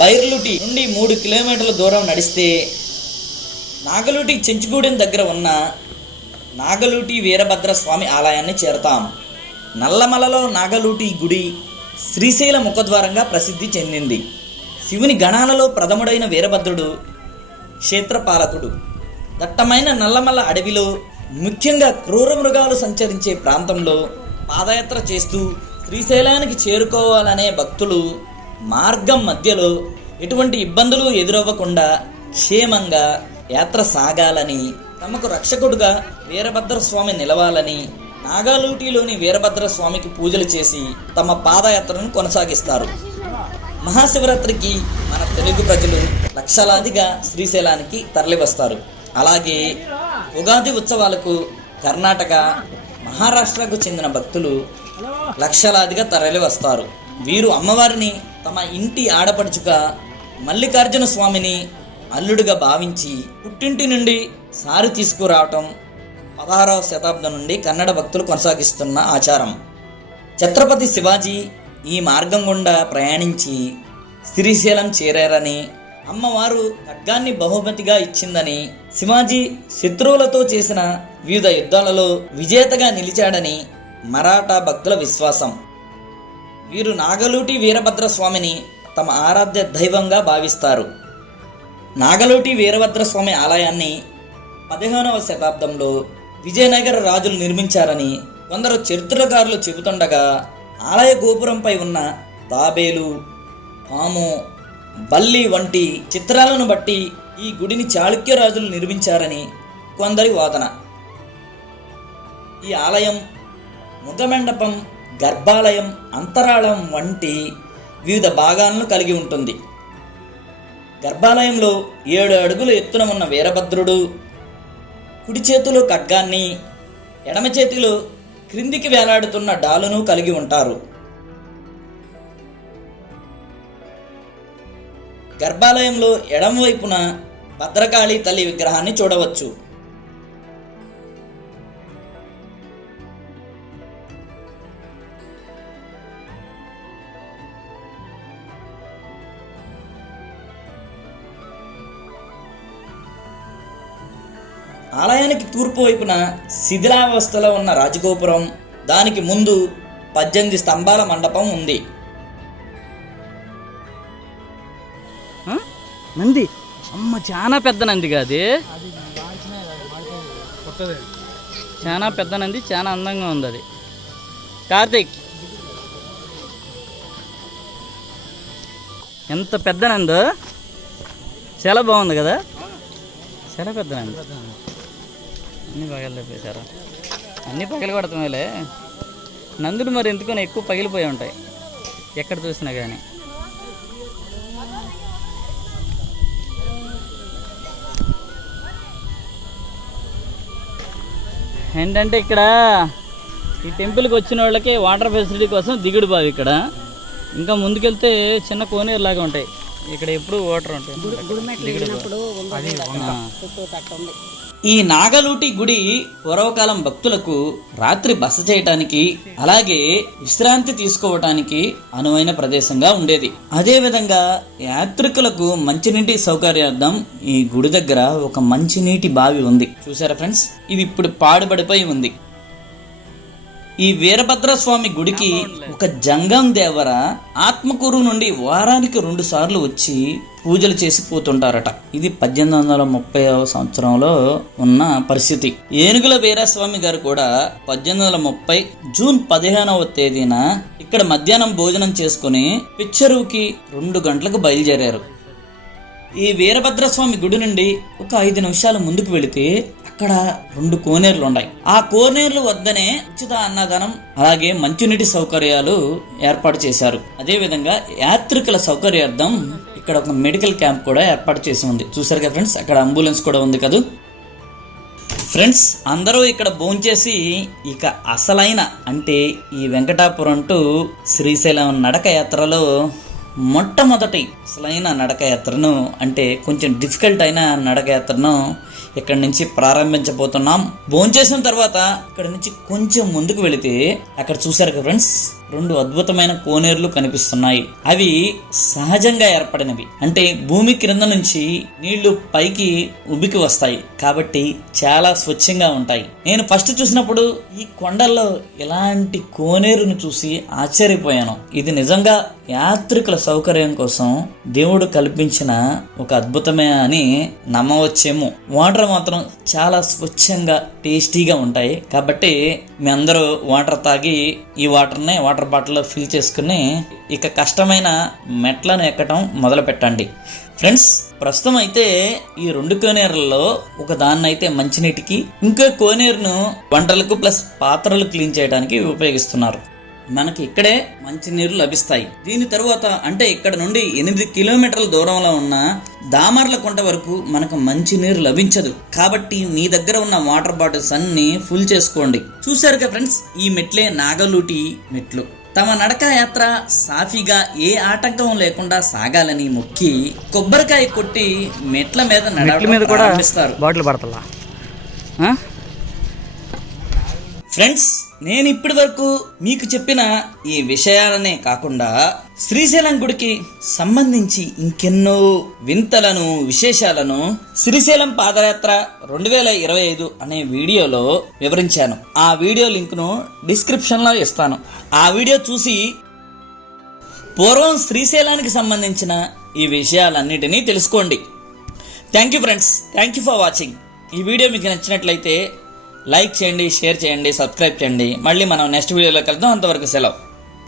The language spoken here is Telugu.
బైర్లుటి నుండి 3 కిలోమీటర్ల దూరం నడిస్తే నాగలూటి చెంచుగూడెం దగ్గర ఉన్న నాగలూటి వీరభద్ర స్వామి ఆలయాన్ని చేరతాం. నల్లమలలో నాగలూటి గుడి శ్రీశైల ముఖద్వారంగా ప్రసిద్ధి చెందింది. శివుని గణాలలో ప్రథముడైన వీరభద్రుడు క్షేత్రపాలకుడు. దట్టమైన నల్లమల్ల అడవిలో, ముఖ్యంగా క్రూర మృగాలు సంచరించే ప్రాంతంలో పాదయాత్ర చేస్తూ శ్రీశైలానికి చేరుకోవాలనే భక్తులు మార్గం మధ్యలో ఎటువంటి ఇబ్బందులు ఎదురవ్వకుండా క్షేమంగా యాత్ర సాగాలని, తమకు రక్షకుడుగా వీరభద్ర స్వామి నిలవాలని నాగాలూటిలోని వీరభద్ర స్వామికి పూజలు చేసి తమ పాదయాత్రను కొనసాగిస్తారు. మహాశివరాత్రికి మన తెలుగు ప్రజలు లక్షలాదిగా శ్రీశైలానికి తరలివస్తారు. అలాగే ఉగాది ఉత్సవాలకు కర్ణాటక, మహారాష్ట్రకు చెందిన భక్తులు లక్షలాదిగా తరలి వస్తారు. వీరు అమ్మవారిని తమ ఇంటి ఆడపడుచుగా మల్లికార్జున స్వామిని అల్లుడుగా భావించి పుట్టింటి నుండి సారి తీసుకురావటం 16వ శతాబ్దం నుండి కన్నడ భక్తులు కొనసాగిస్తున్న ఆచారం. ఛత్రపతి శివాజీ ఈ మార్గం గుండా ప్రయాణించి శ్రీశైలం చేరారని, అమ్మవారు ఖడ్గాన్ని బహుమతిగా ఇచ్చిందని, శివాజీ శత్రువులతో చేసిన వివిధ యుద్ధాలలో విజేతగా నిలిచాడని మరాఠా భక్తుల విశ్వాసం. వీరు నాగలూటి వీరభద్ర స్వామిని తమ ఆరాధ్య దైవంగా భావిస్తారు. నాగలూటి వీరభద్ర స్వామి ఆలయాన్ని 15వ శతాబ్దంలో విజయనగర రాజులు నిర్మించారని కొందరు చరిత్రకారులు చెబుతుండగా, ఆలయ గోపురంపై ఉన్న తాబేలు, పాము, బల్లి వంటి చిత్రాలను బట్టి ఈ గుడిని చాళుక్య రాజులు నిర్మించారని కొందరి వాదన. ఈ ఆలయం ముఖమండపం, గర్భాలయం, అంతరాళం వంటి వివిధ భాగాలను కలిగి ఉంటుంది. గర్భాలయంలో 7 అడుగుల ఎత్తున ఉన్న వీరభద్రుడు కుడి చేతిలో ఖడ్గాన్ని, ఎడమ చేతిలో క్రిందికి వేలాడుతున్న డాలును కలిగి ఉంటారు. గర్భాలయంలో ఎడమవైపున భద్రకాళి తల్లి విగ్రహాన్ని చూడవచ్చు. ఆలయానికి తూర్పు వైపున శిథిలావస్థలో ఉన్న రాజగోపురం, దానికి ముందు 18 స్తంభాల మండపం ఉంది. నంది అమ్మ చాలా పెద్ద నంది కాదు, చాలా పెద్ద నంది, చాలా అందంగా ఉంది అది. కార్తీక్ ఎంత పెద్ద నందో, చాలా బాగుంది కదా, చాలా పెద్ద నంది. అన్నీ పగలు తెప్పేశారు, అన్నీ పగిలి కొడతామేలే. నందులు మరి ఎందుకని ఎక్కువ పగిలిపోయి ఉంటాయి ఎక్కడ చూసినా కానీ. ఏంటంటే ఇక్కడ ఈ టెంపుల్కి వచ్చిన వాళ్ళకి వాటర్ ఫెసిలిటీ కోసం దిగుడు బావి ఇక్కడ. ఇంకా ముందుకెళ్తే చిన్న కోనేరు లాగా ఉంటాయి ఇక్కడ, ఎప్పుడు వాటర్ ఉంటాయి. ఈ నాగలూటి గుడి పూర్వకాలం భక్తులకు రాత్రి బస చేయటానికి, అలాగే విశ్రాంతి తీసుకోవటానికి అనువైన ప్రదేశంగా ఉండేది. అదే విధంగా యాత్రికులకు మంచినీటి సౌకర్యార్థం ఈ గుడి దగ్గర ఒక మంచినీటి బావి ఉంది. చూసారా ఫ్రెండ్స్, ఇది ఇప్పుడు పాడుబడిపోయి ఉంది. ఈ వీరభద్ర స్వామి గుడికి ఒక జంగం దేవర ఆత్మకూరు నుండి వారానికి 2 సార్లు వచ్చి పూజలు చేసి పోతుంటారట. ఇది 1830వ సంవత్సరంలో ఉన్న పరిస్థితి. ఏనుగుల వీరస్వామి గారు కూడా 1830 జూన్ 15వ తేదీన ఇక్కడ మధ్యాహ్నం భోజనం చేసుకుని పిచ్చరువుకి 2 గంటలకు బయలుదేరారు. ఈ వీరభద్రస్వామి గుడి నుండి ఒక 5 నిమిషాలు ముందుకు వెళితే అక్కడ 2 కోనేర్లు ఉన్నాయి. ఆ కోనేర్లు వద్దనే ఉచిత అన్నదానం, అలాగే మంచినీటి సౌకర్యాలు ఏర్పాటు చేశారు. అదే విధంగా యాత్రికుల సౌకర్యార్థం ఇక్కడ ఒక మెడికల్ క్యాంప్ కూడా ఏర్పాటు చేసి ఉంది. చూసారు కదా ఫ్రెండ్స్, అక్కడ అంబులెన్స్ కూడా ఉంది కదా ఫ్రెండ్స్. అందరూ ఇక్కడ భోంచేసి ఇక అసలైన అంటే ఈ వెంకటాపురం టు శ్రీశైలం నడక యాత్రలో మొట్టమొదటి అసలైన నడక యాత్రను, అంటే కొంచెం డిఫికల్ట్ అయిన నడక యాత్రను ఇక్కడ నుంచి ప్రారంభించబోతున్నాం. భోంచేసిన తర్వాత ఇక్కడ నుంచి కొంచెం ముందుకు వెళితే అక్కడ చూసారు కదా ఫ్రెండ్స్, రెండు అద్భుతమైన కోనేరులు కనిపిస్తున్నాయి. అవి సహజంగా ఏర్పడినవి, అంటే భూమి క్రింద నుంచి నీళ్లు పైకి ఉబికి వస్తాయి కాబట్టి చాలా స్వచ్ఛంగా ఉంటాయి. నేను ఫస్ట్ చూసినప్పుడు ఈ కొండల్లో ఇలాంటి కోనేరును చూసి ఆశ్చర్యపోయాను. ఇది నిజంగా యాత్రికుల సౌకర్యం కోసం దేవుడు కల్పించిన ఒక అద్భుతమే అని నమ్మవచ్చేమో. వాటర్ మాత్రం చాలా స్వచ్ఛంగా టేస్టీగా ఉంటాయి కాబట్టి మీ అందరూ వాటర్ తాగి ఈ వాటర్ బాటిల్లో ఫిల్ చేసుకుని ఇక కష్టమైన మెట్లను ఎక్కడం మొదలు పెట్టండి ఫ్రెండ్స్. ప్రస్తుతం అయితే ఈ రెండు కోనేరులలో ఒక దాన్ని అయితే మంచినీటికి, ఇంకో కోనేరును వంటలకు ప్లస్ పాత్రలు క్లీన్ చేయడానికి ఉపయోగిస్తున్నారు. మనకి ఇక్కడే మంచినీరు లభిస్తాయి. దీని తరువాత అంటే ఇక్కడ నుండి 8 కిలోమీటర్ల దూరంలో ఉన్న దామర్లకుంట వరకు మనకు మంచినీరు లభించదు. కాబట్టి మీ దగ్గర ఉన్న వాటర్ బాటిల్స్ అన్ని ఫుల్ చేసుకోండి. చూశారుగా ఫ్రెండ్స్, ఈ మెట్లే నాగలూటి మెట్లు. తమ నడక యాత్ర సాఫీగా ఏ ఆటంకం లేకుండా సాగాలని మొక్కి కొబ్బరికాయ కొట్టి మెట్ల మీద నడవడం ప్రారంభిస్తారు. బాటిల్ పడతలా ఫ్రెండ్స్, నేను ఇప్పటి వరకు మీకు చెప్పిన ఈ విషయాలనే కాకుండా శ్రీశైలం గుడికి సంబంధించి ఇంకెన్నో వింతలను విశేషాలను శ్రీశైలం పాదయాత్ర 2025 అనే వీడియోలో వివరించాను. ఆ వీడియో లింక్ను డిస్క్రిప్షన్లో ఇస్తాను. ఆ వీడియో చూసి పూర్వం శ్రీశైలానికి సంబంధించిన ఈ విషయాలన్నిటినీ తెలుసుకోండి. Thank you friends, thank you for watching. ఈ వీడియో మీకు నచ్చినట్లయితే లైక్ చేయండి, షేర్ చేయండి, సబ్స్క్రైబ్ చేయండి. మళ్ళీ మనం నెక్స్ట్ వీడియోలో కలుద్దాం. అంతవరకు సెలవు.